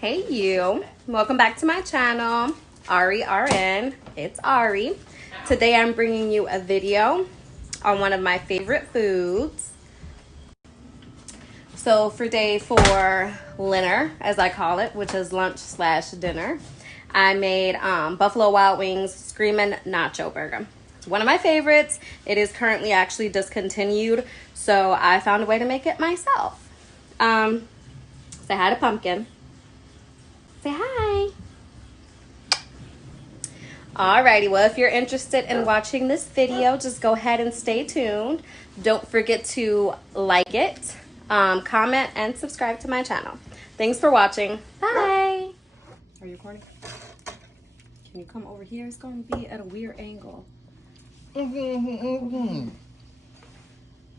Hey you, welcome back to my channel, Ari RN. It's Ari. Today I'm bringing you a video on one of my favorite foods. So for day 4 dinner, as I call it, which is lunch slash dinner, I made Buffalo Wild Wings Screamin' Nacho Burger. It's one of my favorites. It is currently actually discontinued, so I found a way to make it myself. Say hi to Pumpkin. Say hi. Alrighty, well, if you're interested in watching this video, just go ahead and stay tuned. Don't forget to like it, comment, and subscribe to my channel. Thanks for watching. Bye. Are you recording? Can you come over here? It's going to be at a weird angle.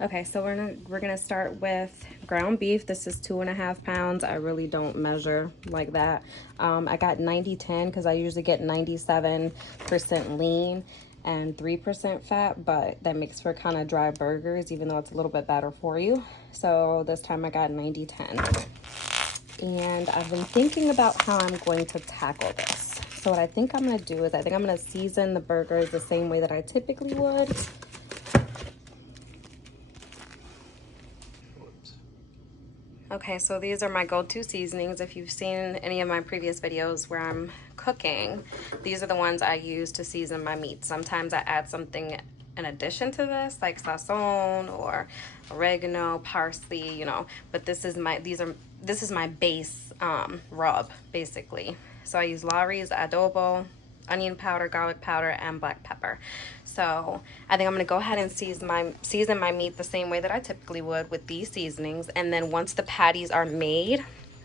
Okay, so we're gonna start with ground beef. This is 2.5 pounds. I really don't measure like that. I got 90-10 because I usually get 97% lean and 3% fat, but that makes for kind of dry burgers, even though it's a little bit better for you. So this time I got 90-10. And I've been thinking about how I'm going to tackle this. So what I think I'm gonna do is I think I'm gonna season the burgers the same way that I typically would. Okay, so these are my go-to seasonings. If you've seen any of my previous videos where I'm cooking, these are the ones I use to season my meat. Sometimes I add something in addition to this, like sazon or oregano, parsley, you know, but this is my base rub, basically. So I use Lawry's adobo, onion powder, garlic powder, and black pepper. So I think I'm gonna go ahead and season my meat the same way that I typically would with these seasonings. And then once the patties are made,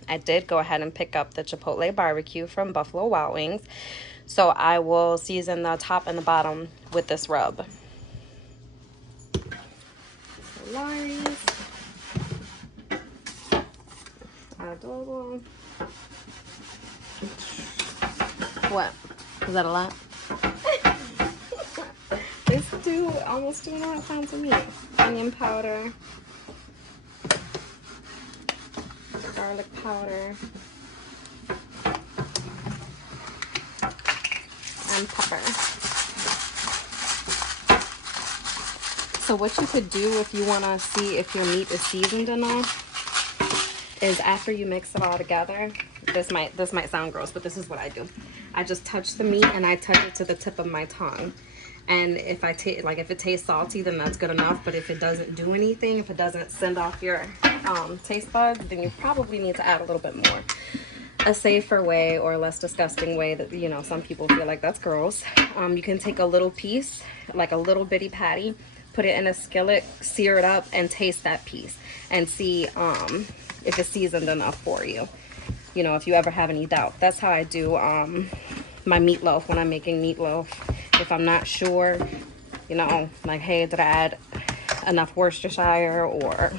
I did go ahead and pick up the Chipotle barbecue from Buffalo Wild Wings. So I will season the top and the bottom with this rub. Lawry's adobo. What? Is that a lot? It's almost 2.5 pounds of meat. Onion powder, garlic powder, and pepper. So what you could do if you want to see if your meat is seasoned enough is after you mix it all together, this might sound gross, but this is what I do. I just touch the meat and I touch it to the tip of my tongue. And if if it tastes salty, then that's good enough. But if it doesn't do anything, if it doesn't send off your taste buds, then you probably need to add a little bit more. A safer way or less disgusting way that, you know, some people feel like that's gross. You can take a little piece, like a little bitty patty, put it in a skillet, sear it up, and taste that piece and see if it's seasoned enough for you. You know, if you ever have any doubt. That's how I do my meatloaf when I'm making meatloaf. If I'm not sure, you know, like, hey, did I add enough Worcestershire or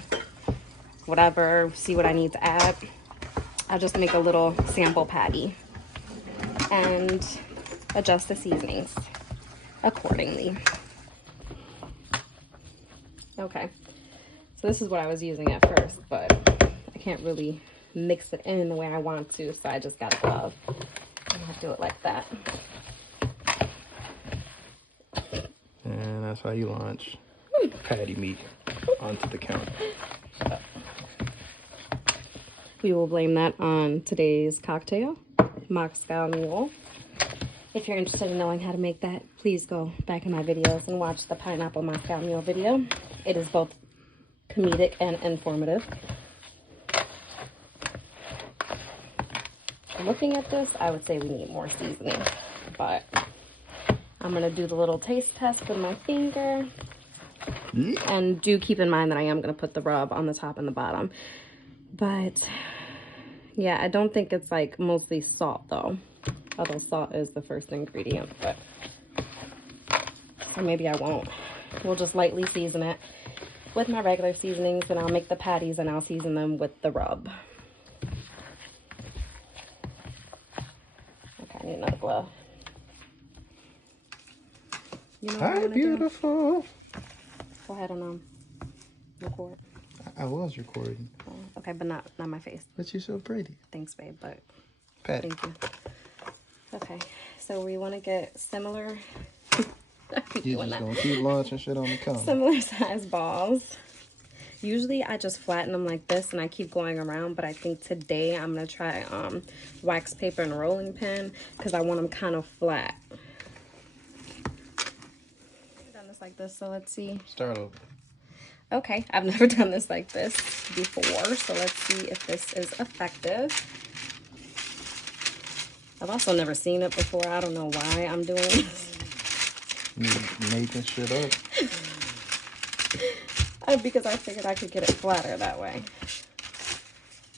whatever, see what I need to add, I just make a little sample patty and adjust the seasonings accordingly. Okay, so this is what I was using at first, but I can't really mix it in the way I want to, so I just got a glove and I'll do it like that. And that's how you launch patty meat onto the counter. We will blame that on today's cocktail, Moscow Mule. If you're interested in knowing how to make that, please go back in my videos and watch the Pineapple Moscow Mule video. It is both comedic and informative. Looking at this, I would say we need more seasoning, but I'm gonna do the little taste test with my finger. And do keep in mind that I am gonna put the rub on the top and the bottom. But yeah, I don't think it's like mostly salt though, although salt is the first ingredient, but so maybe I won't. We'll just lightly season it with my regular seasonings, and I'll make the patties and I'll season them with the rub. Okay, I need another glove. You know Hi, beautiful. Go ahead and record. I was recording. Oh, okay, but not my face. But you're so pretty. Thanks, babe, but Patty. Thank you. Okay, so we want to get similar. You're just gonna keep launching shit on the counter. Similar size balls. Usually I just flatten them like this and I keep going around, but I think today I'm gonna try wax paper and rolling pin because I want them kind of flat. I've done this like this, so let's see. Start over. Okay, I've never done this like this before, so let's see if this is effective. I've also never seen it before. I don't know why I'm doing this. Making shit up. Because I figured I could get it flatter that way.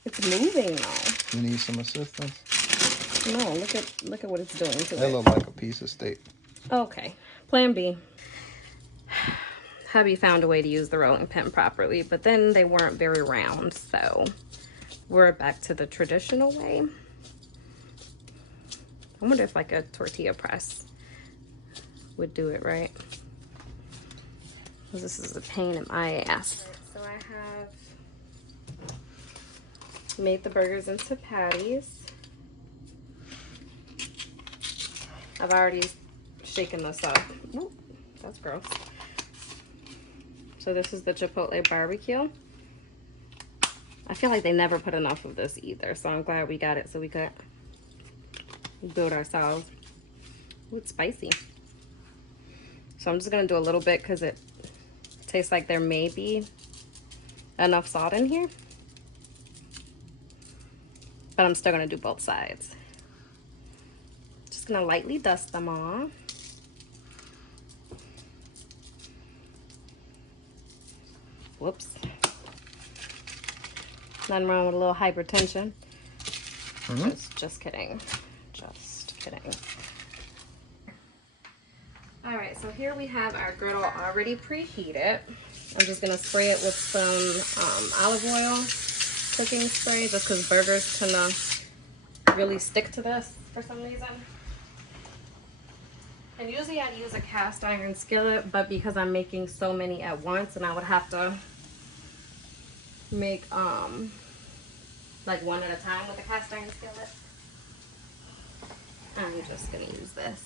It's moving though. You need some assistance? No, look at what it's doing to it. That look like a piece of steak. Okay, plan B. Hubby found a way to use the rolling pin properly, but then they weren't very round, so we're back to the traditional way. I wonder if like a tortilla press would do it right. Because this is a pain in my ass. So I have made the burgers into patties. I've already shaken this up. Ooh, that's gross. So this is the Chipotle barbecue. I feel like they never put enough of this either, so I'm glad we got it so we could build ourselves. Ooh, it's spicy. So I'm just gonna do a little bit because it tastes like there may be enough salt in here. But I'm still gonna do both sides. Just gonna lightly dust them off. Whoops. Nothing wrong with a little hypertension. Just kidding. Just kidding. All right, so here we have our griddle already preheated. I'm just gonna spray it with some olive oil cooking spray just because burgers tend to really stick to this for some reason. And usually I'd use a cast iron skillet, but because I'm making so many at once and I would have to make like one at a time with a cast iron skillet, I'm just gonna use this.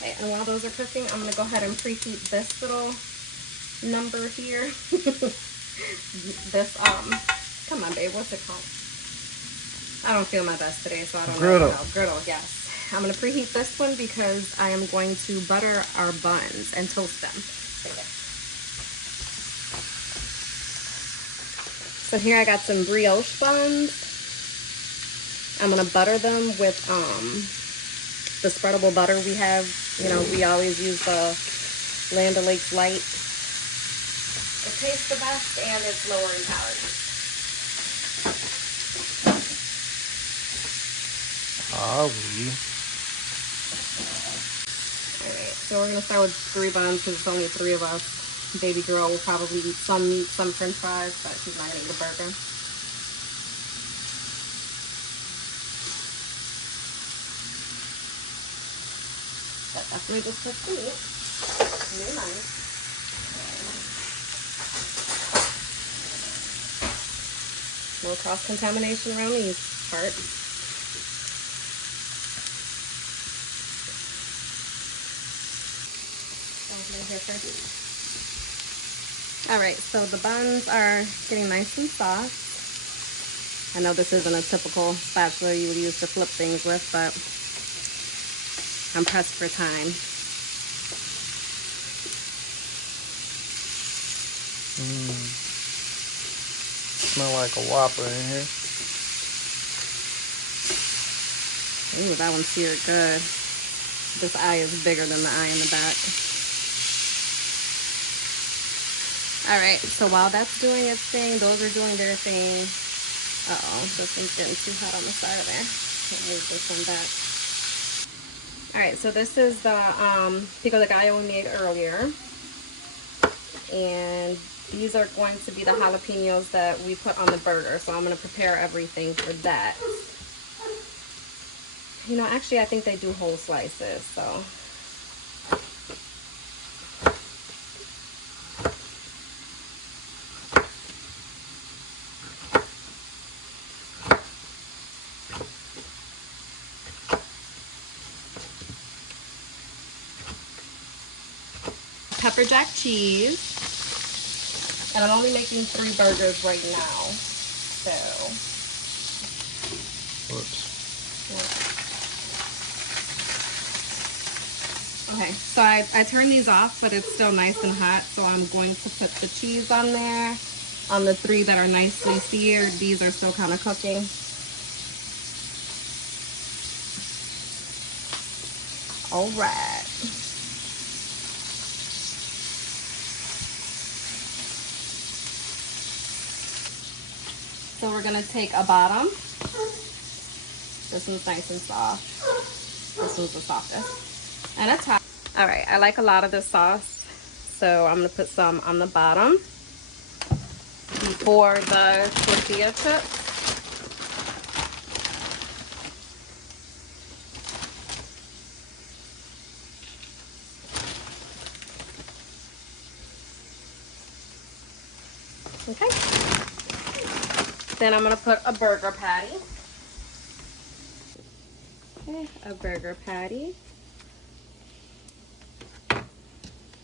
Okay, and while those are cooking, I'm gonna go ahead and preheat this little number here. This come on babe, what's it called? I don't feel my best today, so I don't know. Griddle, yes. I'm gonna preheat this one because I am going to butter our buns and toast them. So here I got some brioche buns. I'm gonna butter them with the spreadable butter we have. You know, we always use the Land O'Lakes Light. It tastes the best and it's lower in calories. Alright, so we're gonna start with 3 buns because it's only 3 of us. Baby girl will probably eat some meat, some french fries, but she's not gonna eat a burger. But definitely just took the meat. Very nice. No cross-contamination around these parts. Alright, so the buns are getting nice and soft. I know this isn't a typical spatula you would use to flip things with, but I'm pressed for time. Smell like a Whopper in here. Ooh, that one's seared good. This eye is bigger than the eye in the back. Alright, so while that's doing its thing, those are doing their thing. Uh-oh, this one's getting too hot on the side of there. move this one back. All right, so this is the pico de gallo we made earlier. And these are going to be the jalapenos that we put on the burger. So I'm gonna prepare everything for that. You know, actually I think they do whole slices, so. Pepper jack cheese. And I'm only making 3 burgers right now. So. Whoops. Okay, so I turned these off, but it's still nice and hot. So I'm going to put the cheese on there. On the 3 that are nicely seared, these are still kind of cooking. All right. So we're gonna take a bottom. This one's nice and soft. This one's the softest. And a top. All right, I like a lot of this sauce. So I'm gonna put some on the bottom before the tortilla chips. Okay. Then I'm gonna put a burger patty. Okay, a burger patty.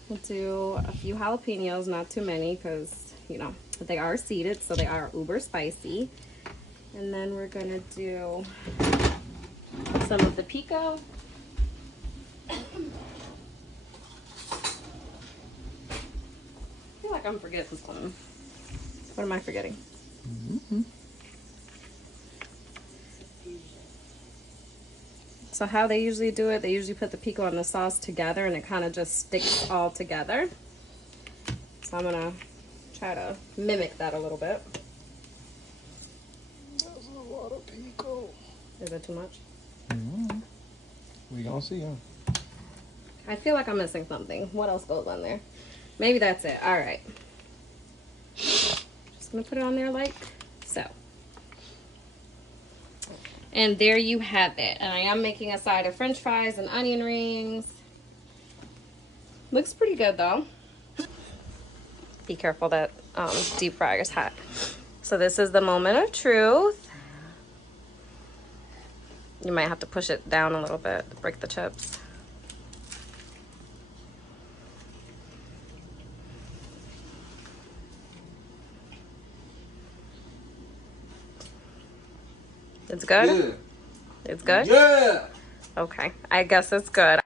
We'll do a few jalapenos, not too many, because you know they are seeded, so they are uber spicy. And then we're gonna do some of the pico. I feel like I'm forgetting something. What am I forgetting? Mm-hmm. So how they usually do it, they usually put the pico and the sauce together and it kind of just sticks all together. So I'm gonna try to mimic that a little bit. That's a lot of pico. Is it too much? Mm-hmm. We gonna see, huh? I feel like I'm missing something. What else goes on there? Maybe that's it. All right. Just gonna put it on there like so. And there you have it. And I am making a side of French fries and onion rings. Looks pretty good though. Be careful that deep fryer is hot. So this is the moment of truth. You might have to push it down a little bit to break the chips. It's good? Yeah. It's good? Yeah. Okay, I guess it's good.